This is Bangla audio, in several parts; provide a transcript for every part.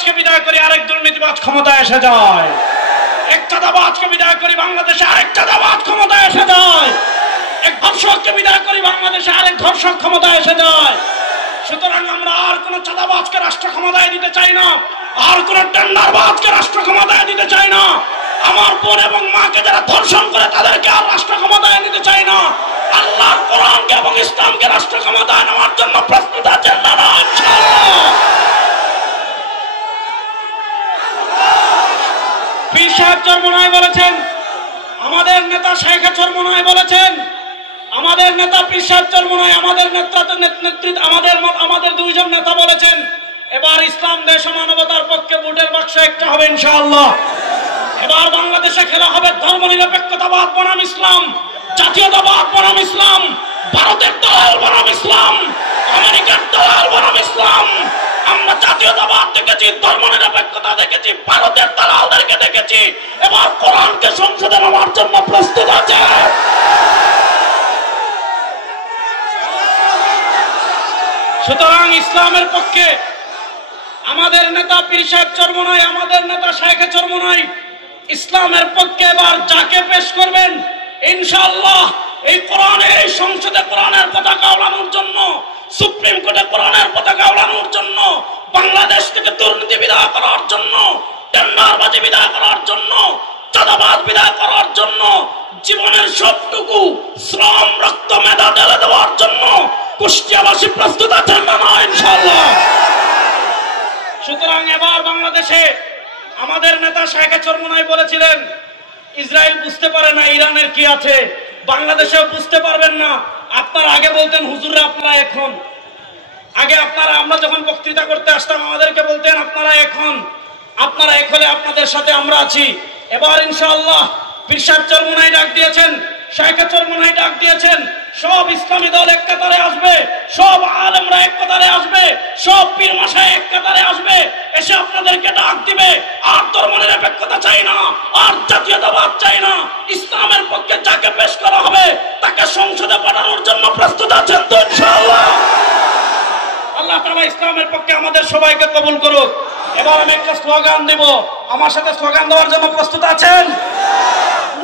চাঁদাবাজকে বিদায় করে আরেক দুর্নীতিবাজ ক্ষমতায় এসে যায়, এক চাঁদাবাজকে বিদায় করে বাংলাদেশে আরেক চাঁদাবাজ ক্ষমতায় এসে যায়, এক ধর্ষককে বিদায় করে বাংলাদেশে আরেক ধর্ষক ক্ষমতায় এসে যায়। সুতরাং আমরা আর কোন চাঁদাবাজকে রাষ্ট্র ক্ষমতায় দিতে চাই না, আর কোন টেন্ডারবাজকে রাষ্ট্র ক্ষমতায় দিতে চাই না। আমার বোন এবং মাকে যারা ধর্ষণ করে তাদেরকে আর রাষ্ট্র ক্ষমতায় নিতে চাই না। আল্লাহর কোরআনকে এবং ইসলামকে রাষ্ট্র ক্ষমতায় নেওয়ার জন্য প্রস্তুত আছেন না? ইনশাআল্লাহ। পীর সাহেব চরমনায় বলেছেন, আমাদের নেতা শেখ চরমনায় বলেছেন, আমাদের নেতা পীর সাহেব চরমনায়, আমাদের নেতৃত্ব আমাদের দুইজন নেতা বলেছেন, এবার ইসলাম দেশ ও মানবতার পক্ষে ভোটের বাক্স একটা হবে ইনশাআল্লাহ। এবার বাংলাদেশে খেলা হবে ধর্মনিরপেক্ষতাবাদ বনাম ইসলাম, জাতীয়তাবাদ বনাম ইসলাম, ভারতের দলাল বনাম ইসলাম, আমেরিকার দলাল বনাম ইসলাম। আমরা জাতীয়তাবাদ দেখেছি, ধর্মনিরপেক্ষতা দেখেছি, ভারতের দালালদেরকে দেখেছি। এবার কোরআনকে সংসদে নেওয়ার জন্য প্রস্তুত আছে। সুতরাং ইসলামের পক্ষে আমাদের নেতা পীর সাহেব চরমনাই, আমাদের নেতা শেখ চরমনাই ইসলামের পক্ষে এবার যাকে পেশ করবেন ইনশাআল্লাহ এই কোরআনের, এই সংসদে কোরআনের পতাকা ওড়ানোর জন্য, সুপ্রিম কোর্টে কোরআনের পতাকা ওড়ানোর জন্য, বাংলাদেশ থেকে দুর্নীতি বিদায় করার জন্য, টেন্ডারবাজি বিদায় করার জন্য, চাঁদাবাজ বিদায় করার জন্য, জীবনের সবটুকু শ্রম রক্ত মেধা ঢেলে দেওয়ার জন্য কুষ্টিয়াবাসী প্রস্তুত আছেন না ইনশাআল্লাহ। সুতরাং এবার বাংলাদেশে আমাদের নেতা শেখ চরমনাই বলেছিলেন, ইসরায়েল বুঝতে পারে না ইরানের কি আছে, বাংলাদেশেও বুঝতে পারবেন না। আপনারা আগে বলতেন হুজুররা আপনারা এখন, আগে আপনারা আমরা যখন বক্তৃতা করতে আসতাম আমাদেরকে বলতেন আপনারা এখন, আপনারা এক হলে আপনাদের সাথে আমরা আছি। এবার ইনশাআল্লাহ পীর সাহেব চরমনাই ডাক দিয়েছেন, শেখ চরমনাই ডাক দিয়েছেন, সব ইসলামী দল এক কাতারে আসবে, সব আলেমরা এক কাতারে আসবে, সব পীর মাশায়েখ এক কাতারে আসবে, এসে আপনাদেরকে ডাক দিবে। আর ধর্মনিরপেক্ষতা চাই না, আর জাতীয়তাবাদ চাই না, ইসলামের পক্ষে যাকে পেশ করা হবে তাকে সংসদে পাঠানোর জন্য প্রস্তুত আছেন তো ইনশাআল্লাহ? আল্লাহ তাআলা ইসলামের পক্ষে আমাদের সবাইকে কবুল করুক। এবার আমি একটা স্লোগান দেব, আমার সাথে স্লোগান দেওয়ার জন্য প্রস্তুত আছেন?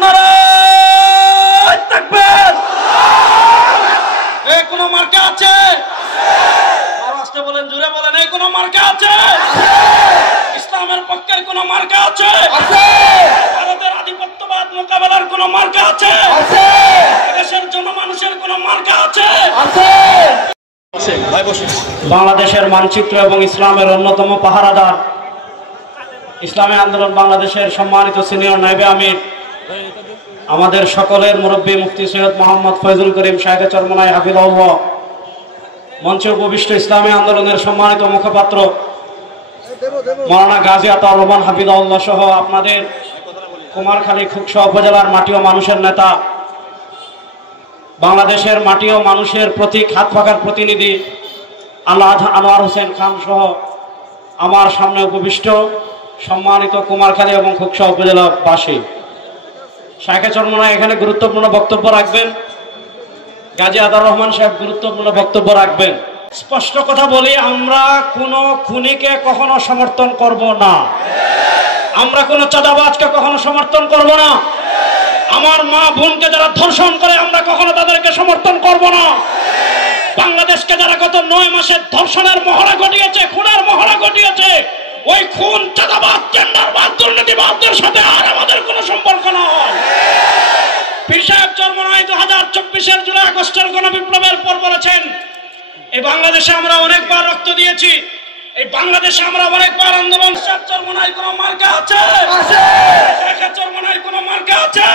নারায়ে তাকবীর। এই কোন মার্কা আছে? আর আসতে বলেন, জোরে বলেন, এই কোন মার্কা আছে? ইসলামের পক্ষের কোন মার্কা আছে? ভারতের আধিপত্যবাদ মোকাবেলার কোন মার্কা আছে? দেশের জনমানুষের কোন মার্কা আছে? বাংলাদেশের মানচিত্র এবং ইসলামের অন্যতম পাহারাদার, ইসলামী আন্দোলন বাংলাদেশের সম্মানিত সিনিয়র নায়েবে আমির, আমাদের সকলের মুরব্বী মুফতি সৈয়দ মোহাম্মদ ফয়জুল করিম শেখ চরমনাই হাফিজাহুল্লাহ, মঞ্চে উপবিষ্ট ইসলামী আন্দোলনের সম্মানিত মুখপাত্র মাওলানা গাজী আতাউর রহমান হাফিজাহুল্লাহ সহ আপনাদের কুমারখালী খুকসা উপজেলার মাটি ও মানুষের নেতা, বাংলাদেশের মাটি ও মানুষের প্রতীক হাত পাখার প্রতিনিধি আল্লাহ আনোয়ার হোসেন খান সহ আমার সামনে উপবিষ্ট সম্মানিত কুমারখালী এবং খুকসা উপজেলাবাসী, শেখ চরমনাই এখানে গুরুত্বপূর্ণ বক্তব্য রাখবেন, গাজী আতাউর রহমান সাহেব গুরুত্বপূর্ণ বক্তব্য রাখবেন। স্পষ্ট কথা বলি, আমরা কোনো খুনিকে কখনো সমর্থন করব না, আমরা কোনো চাঁদাবাজকে কখনো সমর্থন করব না, আমার মা বোনকে যারা ধর্ষণ করে আমরা কখনো তাদেরকে সমর্থন করব না। বাংলাদেশকে যারা গত 9 মাসে ধর্ষণের মহড়া ঘটিয়েছে, খুনের মহড়া ঘটিয়েছে, ওই খুন, চাঁদাবাজ, টেন্ডারবাজ, দুর্নীতিবাজদের সাথে আর আমাদের কোনো সম্পর্ক নয়। পীর সাহেব চরমনাই 2024-এর জুলাই আগস্টের গণবিপ্লবের পর বলেছেন, এই বাংলাদেশে আমরা অনেকবার রক্ত দিয়েছি, এই বাংলাদেশে আমরা অনেকবার আন্দোলন। শেখ চরমনাই কোনো মার্কা আছে? শেখ চরমনাই কোনো মার্কা আছে?